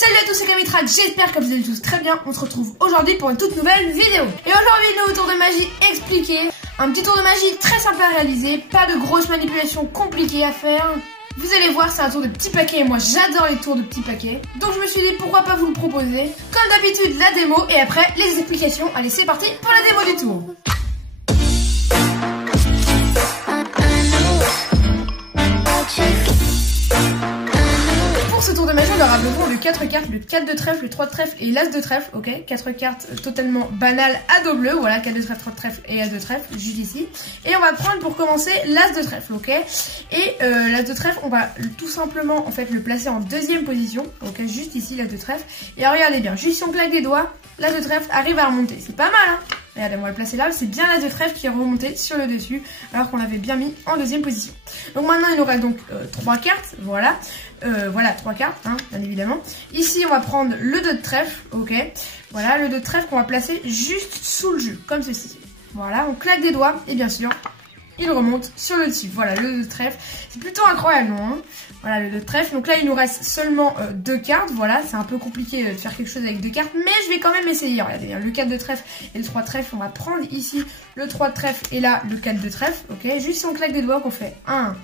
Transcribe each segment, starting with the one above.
Salut à tous, c'est Camitra, j'espère que vous allez tous très bien. On se retrouve aujourd'hui pour une toute nouvelle vidéo. Et aujourd'hui, nouveau tour de magie expliqué. Un petit tour de magie très simple à réaliser, pas de grosses manipulations compliquées à faire. Vous allez voir, c'est un tour de petits paquets et moi j'adore les tours de petits paquets. Donc je me suis dit pourquoi pas vous le proposer. Comme d'habitude, la démo et après les explications. Allez, c'est parti pour la démo du tour. Pour ce tour de magie, on aura besoin de 4 cartes, le 4 de trèfle, le 3 de trèfle et l'as de trèfle, ok. 4 cartes totalement banales à dos bleu, voilà, 4 de trèfle, 3 de trèfle et as de trèfle, juste ici. Et on va prendre pour commencer l'as de trèfle, ok. Et l'as de trèfle, on va tout simplement en fait le placer en deuxième position, ok, juste ici l'as de trèfle. Et regardez bien, juste si on claque des doigts, l'as de trèfle arrive à remonter, c'est pas mal, hein. Regardez, on va le placer là, c'est bien l'as de trèfle qui est remonté sur le dessus, alors qu'on l'avait bien mis en deuxième position. Donc maintenant, il nous reste donc 3 cartes, voilà. Voilà, 3 cartes, hein, bien évidemment. Ici, on va prendre le 2 de trèfle, ok. Voilà, le 2 de trèfle qu'on va placer juste sous le jeu, comme ceci. Voilà, on claque des doigts, et bien sûr, il remonte sur le dessus. Voilà, le 2 de trèfle. C'est plutôt incroyable, non, hein. Voilà, le 2 de trèfle. Donc là, il nous reste seulement 2 cartes. Voilà, c'est un peu compliqué de faire quelque chose avec 2 cartes, mais je vais quand même essayer. Regardez, le 4 de trèfle et le 3 de trèfle. On va prendre ici le 3 de trèfle et là, le 4 de trèfle, ok. Juste si on claque des doigts, qu'on fait 1,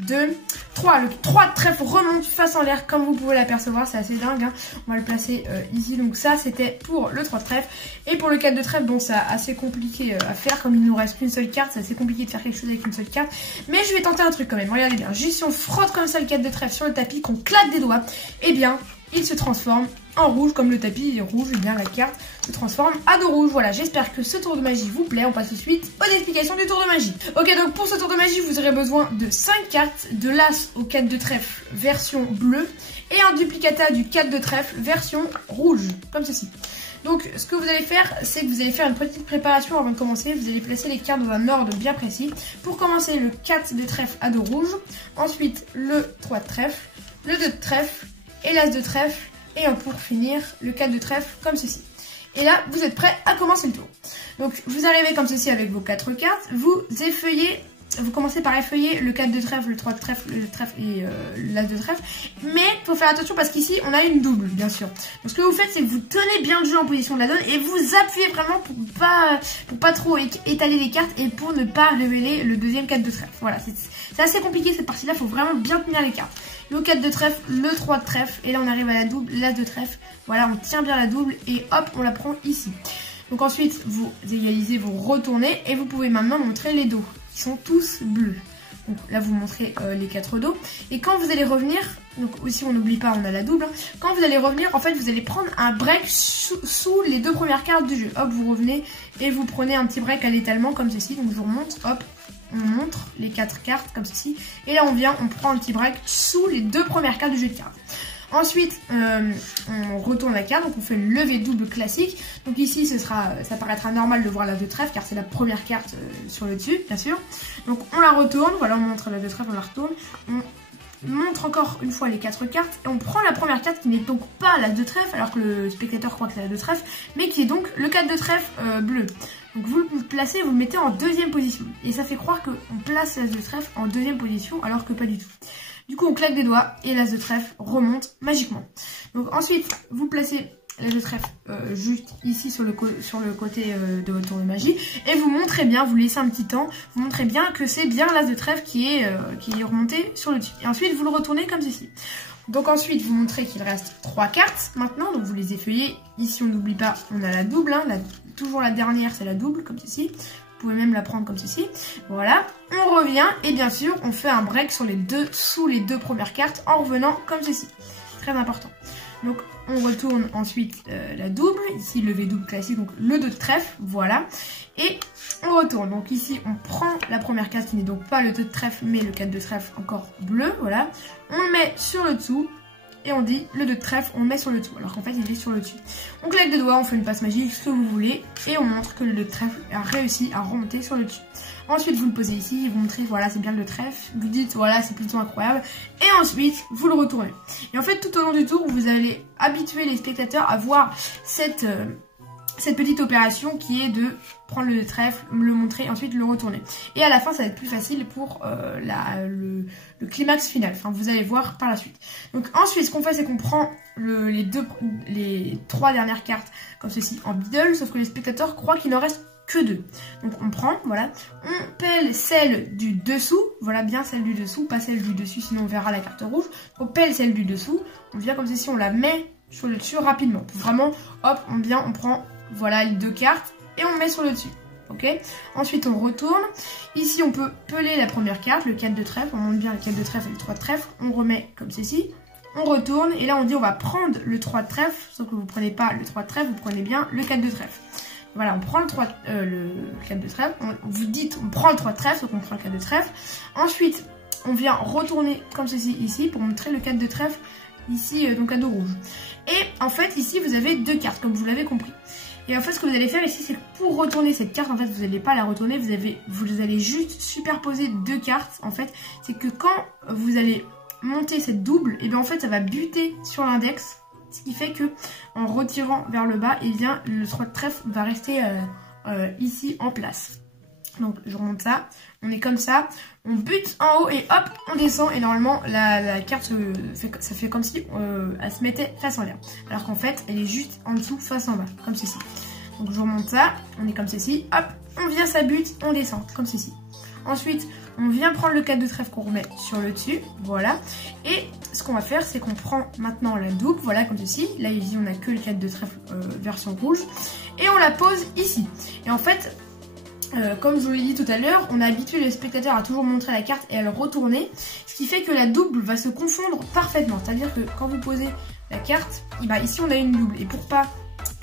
2, 3. Le 3 de trèfle remonte face en l'air comme vous pouvez l'apercevoir, c'est assez dingue, hein. On va le placer ici, donc ça c'était pour le 3 de trèfle. Et pour le 4 de trèfle, bon, c'est assez compliqué à faire, comme il nous reste qu'une seule carte, c'est assez compliqué de faire quelque chose avec une seule carte. Mais je vais tenter un truc quand même, regardez bien, juste si on frotte comme ça le 4 de trèfle sur le tapis, qu'on claque des doigts, et bien il se transforme en rouge, comme le tapis est rouge, et bien la carte se transforme à dos rouge. Voilà, j'espère que ce tour de magie vous plaît. On passe tout de suite aux explications du tour de magie. Ok, donc pour ce tour de magie, vous aurez besoin de 5 cartes, de l'as au 4 de trèfle version bleue, et un duplicata du 4 de trèfle version rouge, comme ceci. Donc ce que vous allez faire, c'est que vous allez faire une petite préparation avant de commencer. Vous allez placer les cartes dans un ordre bien précis. Pour commencer, le 4 de trèfle à dos rouge, ensuite le 3 de trèfle, le 2 de trèfle et l'as de trèfle, et pour finir le 4 de trèfle comme ceci. Et là, vous êtes prêts à commencer le tour. Donc vous arrivez comme ceci avec vos 4 cartes, vous effeuillez. Vous commencez par effeuiller le 4 de trèfle, le 3 de trèfle, le trèfle et l'as de trèfle. Mais il faut faire attention parce qu'ici, on a une double, bien sûr. Donc ce que vous faites, c'est que vous tenez bien le jeu en position de la donne et vous appuyez vraiment pour pas trop étaler les cartes et pour ne pas révéler le deuxième 4 de trèfle. Voilà, c'est assez compliqué cette partie-là, il faut vraiment bien tenir les cartes. Le 4 de trèfle, le 3 de trèfle et là on arrive à la double, l'as de trèfle. Voilà, on tient bien la double et hop, on la prend ici. Donc ensuite, vous égalisez, vous retournez et vous pouvez maintenant montrer les dos. Qui sont tous bleus. Donc là vous montrez les 4 dos. Et quand vous allez revenir, donc aussi on n'oublie pas, on a la double, hein. Quand vous allez revenir, en fait vous allez prendre un break sous les 2 premières cartes du jeu. Hop, vous revenez et vous prenez un petit break à l'étalement comme ceci. Donc je vous remonte, hop, on montre les 4 cartes comme ceci. Et là on vient, on prend un petit break sous les 2 premières cartes du jeu de cartes. Ensuite, on retourne la carte, donc on fait une levée double classique. Donc ici, ça paraîtra normal de voir l'as de trèfle, car c'est la première carte sur le dessus, bien sûr. Donc on la retourne, voilà, on montre l'as de trèfle, on la retourne. On montre encore une fois les 4 cartes, et on prend la première carte qui n'est donc pas l'as de trèfle, alors que le spectateur croit que c'est l'as de trèfle, mais qui est donc le 4 de trèfle bleu. Donc vous le placez, vous le mettez en deuxième position. Et ça fait croire qu'on place l'as de trèfle en deuxième position, alors que pas du tout. Du coup, on claque des doigts et l'as de trèfle remonte magiquement. Donc ensuite, vous placez l'as de trèfle juste ici sur le côté de votre tour de magie. Et vous montrez bien, vous laissez un petit temps, vous montrez bien que c'est bien l'as de trèfle qui est remonté sur le dessus. Et ensuite, vous le retournez comme ceci. Donc ensuite, vous montrez qu'il reste 3 cartes maintenant. Donc vous les effeuillez. Ici, on n'oublie pas, on a la double. Hein, toujours la dernière, c'est la double, comme ceci. Vous pouvez même la prendre comme ceci. Voilà, on revient et bien sûr on fait un break sous les 2 premières cartes en revenant comme ceci. Très important. Donc on retourne ensuite la double, ici levée double classique, donc le 2 de trèfle, voilà. Et on retourne, donc ici on prend la première carte qui n'est donc pas le 2 de trèfle mais le 4 de trèfle encore bleu, voilà. On le met sur le dessous. Et on dit le 2 de trèfle, on le met sur le dessous, alors qu'en fait il est sur le dessus. On claque des doigts, on fait une passe magique, ce que vous voulez, et on montre que le 2 de trèfle a réussi à remonter sur le dessus. Ensuite vous le posez ici, vous montrez voilà c'est bien le 2 de trèfle, vous dites voilà c'est plutôt incroyable, et ensuite vous le retournez. Et en fait tout au long du tour vous allez habituer les spectateurs à voir cette petite opération qui est de prendre le trèfle, le montrer, ensuite le retourner. Et à la fin, ça va être plus facile pour le climax final. Enfin, vous allez voir par la suite. Donc ensuite, ce qu'on fait, c'est qu'on prend les 3 dernières cartes comme ceci en middle, sauf que les spectateurs croient qu'il n'en reste que 2. Donc on prend, voilà, on pèle celle du dessous, voilà bien celle du dessous, pas celle du dessus, sinon on verra la carte rouge. On pèle celle du dessous, on vient comme ceci, on la met sur le dessus rapidement. Vraiment, hop, on prend, voilà, les 2 cartes et on met sur le dessus. Ok. Ensuite on retourne. Ici on peut peler la première carte, le 4 de trèfle, on monte bien le 4 de trèfle et le 3 de trèfle, on remet comme ceci. On retourne et là on dit on va prendre le 3 de trèfle, sauf que vous prenez pas le 3 de trèfle, vous prenez bien le 4 de trèfle. Voilà, on prend le 4 de trèfle, vous dites on prend le 3 de trèfle, donc on prend le 4 de trèfle. Ensuite, on vient retourner comme ceci ici pour montrer le 4 de trèfle ici, donc à dos rouge. Et en fait, ici, vous avez 2 cartes, comme vous l'avez compris. Et en fait, ce que vous allez faire ici, c'est que pour retourner cette carte, en fait, vous n'allez pas la retourner, vous allez juste superposer 2 cartes. En fait, c'est que quand vous allez monter cette double, et bien en fait, ça va buter sur l'index. Ce qui fait que en retirant vers le bas, et bien le 3 de trèfle va rester ici en place. Donc je remonte ça, on est comme ça, on bute en haut et hop, on descend et normalement la carte ça fait comme si elle se mettait face en l'air. Alors qu'en fait elle est juste en dessous face en bas, comme ceci. Donc je remonte ça, on est comme ceci, hop, on vient ça bute, on descend, comme ceci. Ensuite, on vient prendre le 4 de trèfle qu'on remet sur le dessus, voilà. Et ce qu'on va faire, c'est qu'on prend maintenant la double, voilà, comme ceci. Là, ici, on n'a que le 4 de trèfle version rouge. Et on la pose ici. Et en fait, comme je vous l'ai dit tout à l'heure, on a habitué le spectateur à toujours montrer la carte et à le retourner. Ce qui fait que la double va se confondre parfaitement. C'est-à-dire que quand vous posez la carte, ici, on a une double. Et pour pas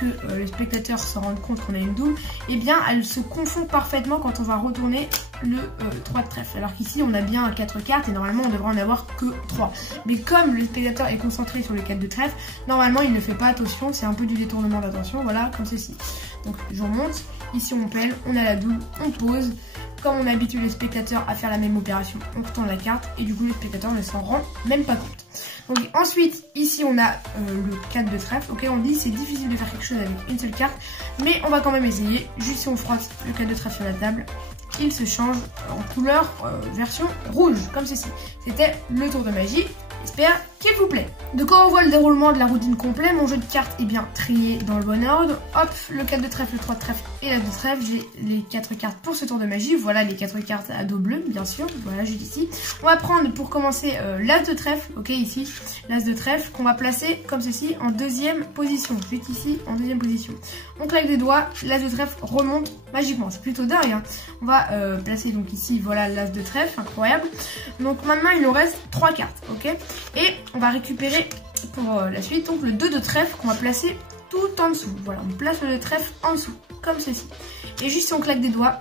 que le spectateur se rende compte qu'on a une double, et bien elle se confond parfaitement quand on va retourner le 3 de trèfle. Alors qu'ici on a bien 4 cartes et normalement on devrait en avoir que 3. Mais comme le spectateur est concentré sur le 4 de trèfle, normalement il ne fait pas attention, c'est un peu du détournement d'attention, voilà, comme ceci. Donc je remonte, ici on pèle, on a la double, on pose. Comme on habitue les spectateurs à faire la même opération, on retourne la carte et du coup le spectateur ne s'en rend même pas compte. Donc ensuite, ici on a le 4 de trèfle. Ok, on dit c'est difficile de faire quelque chose avec une seule carte, mais on va quand même essayer. Juste si on frotte le 4 de trèfle sur la table, il se change en couleur version rouge, comme ceci. C'était le tour de magie. J'espère qu'il vous plaît. Donc quand on voit le déroulement de la routine complet, mon jeu de cartes est bien trié dans le bon ordre. Hop, le 4 de trèfle, le 3 de trèfle et la 2 de trèfle. J'ai les 4 cartes pour ce tour de magie. Voilà les 4 cartes à dos bleu, bien sûr. Voilà, juste ici. On va prendre pour commencer l'as de trèfle. Ok, ici, l'as de trèfle qu'on va placer comme ceci en deuxième position. Juste ici, en deuxième position. On claque des doigts, l'as de trèfle remonte magiquement. C'est plutôt dingue, hein. On va placer donc ici, voilà l'as de trèfle, incroyable. Donc maintenant, il nous reste 3 cartes, ok. Et on va récupérer pour la suite donc le 2 de trèfle qu'on va placer tout en dessous. Voilà, on place le 2 de trèfle en dessous, comme ceci. Et juste si on claque des doigts,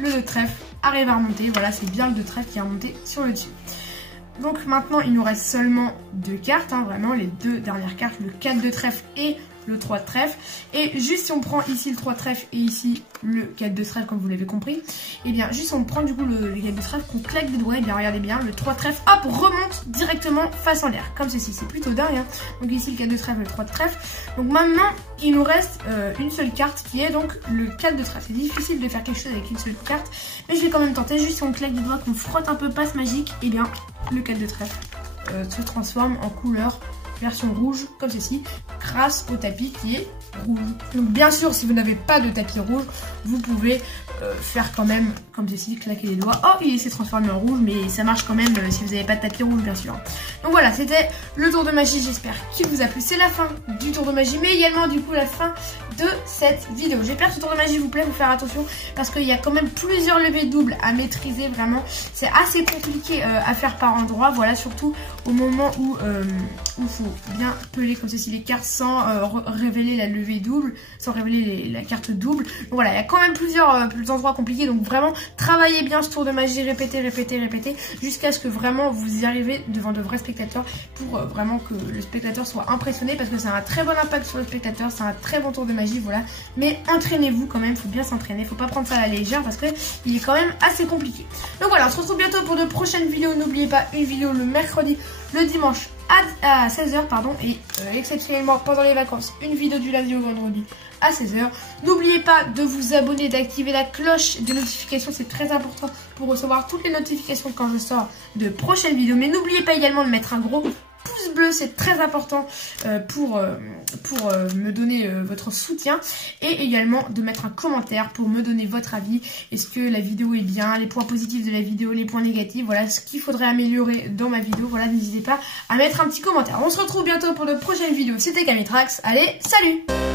le 2 de trèfle arrive à remonter. Voilà, c'est bien le 2 de trèfle qui est remonté sur le dessus. Donc maintenant, il nous reste seulement 2 cartes, hein, vraiment les 2 dernières cartes, le 4 de trèfle et le 3 de trèfle. Et juste si on prend ici le 3 de trèfle et ici le 4 de trèfle, comme vous l'avez compris, et bien juste on prend du coup le 4 de trèfle, qu'on claque des doigts, et bien regardez bien, le 3 de trèfle, hop, remonte directement face en l'air, comme ceci. C'est plutôt dingue, hein. Donc ici le 4 de trèfle, le 3 de trèfle. Donc maintenant, il nous reste une seule carte qui est donc le 4 de trèfle. C'est difficile de faire quelque chose avec une seule carte, mais je vais quand même tenter. Juste si on claque des doigts, qu'on frotte un peu passe magique, et bien le 4 de trèfle se transforme en couleur version rouge, comme ceci, grâce au tapis qui est rouge. Donc bien sûr, si vous n'avez pas de tapis rouge, vous pouvez faire quand même comme ceci, claquer les doigts. Oh, il s'est transformé en rouge, mais ça marche quand même si vous n'avez pas de tapis rouge, bien sûr. Donc voilà, c'était le tour de magie, j'espère qu'il vous a plu. C'est la fin du tour de magie, mais également du coup la fin de cette vidéo. J'espère que ce tour de magie vous plaît, vous faire attention, parce qu'il y a quand même plusieurs levées doubles à maîtriser, vraiment. C'est assez compliqué à faire par endroit, voilà, surtout au moment où il faut bien peler comme ceci les cartes sans révéler la levée double, sans révéler la carte double. Donc voilà, il y a quand même plusieurs endroits compliqués, donc vraiment travaillez bien ce tour de magie, répétez, répétez, répétez, jusqu'à ce que vraiment vous y arrivez devant de vrais spectateurs, pour vraiment que le spectateur soit impressionné, parce que c'est un très bon impact sur le spectateur, c'est un très bon tour de magie, voilà. Mais entraînez-vous quand même, il faut bien s'entraîner, faut pas prendre ça à la légère, parce que il est quand même assez compliqué. Donc voilà, on se retrouve bientôt pour de prochaines vidéos. N'oubliez pas, une vidéo le mercredi, le dimanche à 16h, pardon, et exceptionnellement pendant les vacances, une vidéo du lundi au vendredi à 16h. N'oubliez pas de vous abonner, d'activer la cloche de notification, c'est très important pour recevoir toutes les notifications quand je sors de prochaines vidéos. Mais n'oubliez pas également de mettre un gros pouce pouce bleu, c'est très important pour me donner votre soutien. Et également de mettre un commentaire pour me donner votre avis. Est-ce que la vidéo est bien, les points positifs de la vidéo, les points négatifs, voilà ce qu'il faudrait améliorer dans ma vidéo. Voilà, n'hésitez pas à mettre un petit commentaire. On se retrouve bientôt pour de prochaines vidéos. C'était Camitrax. Allez, salut!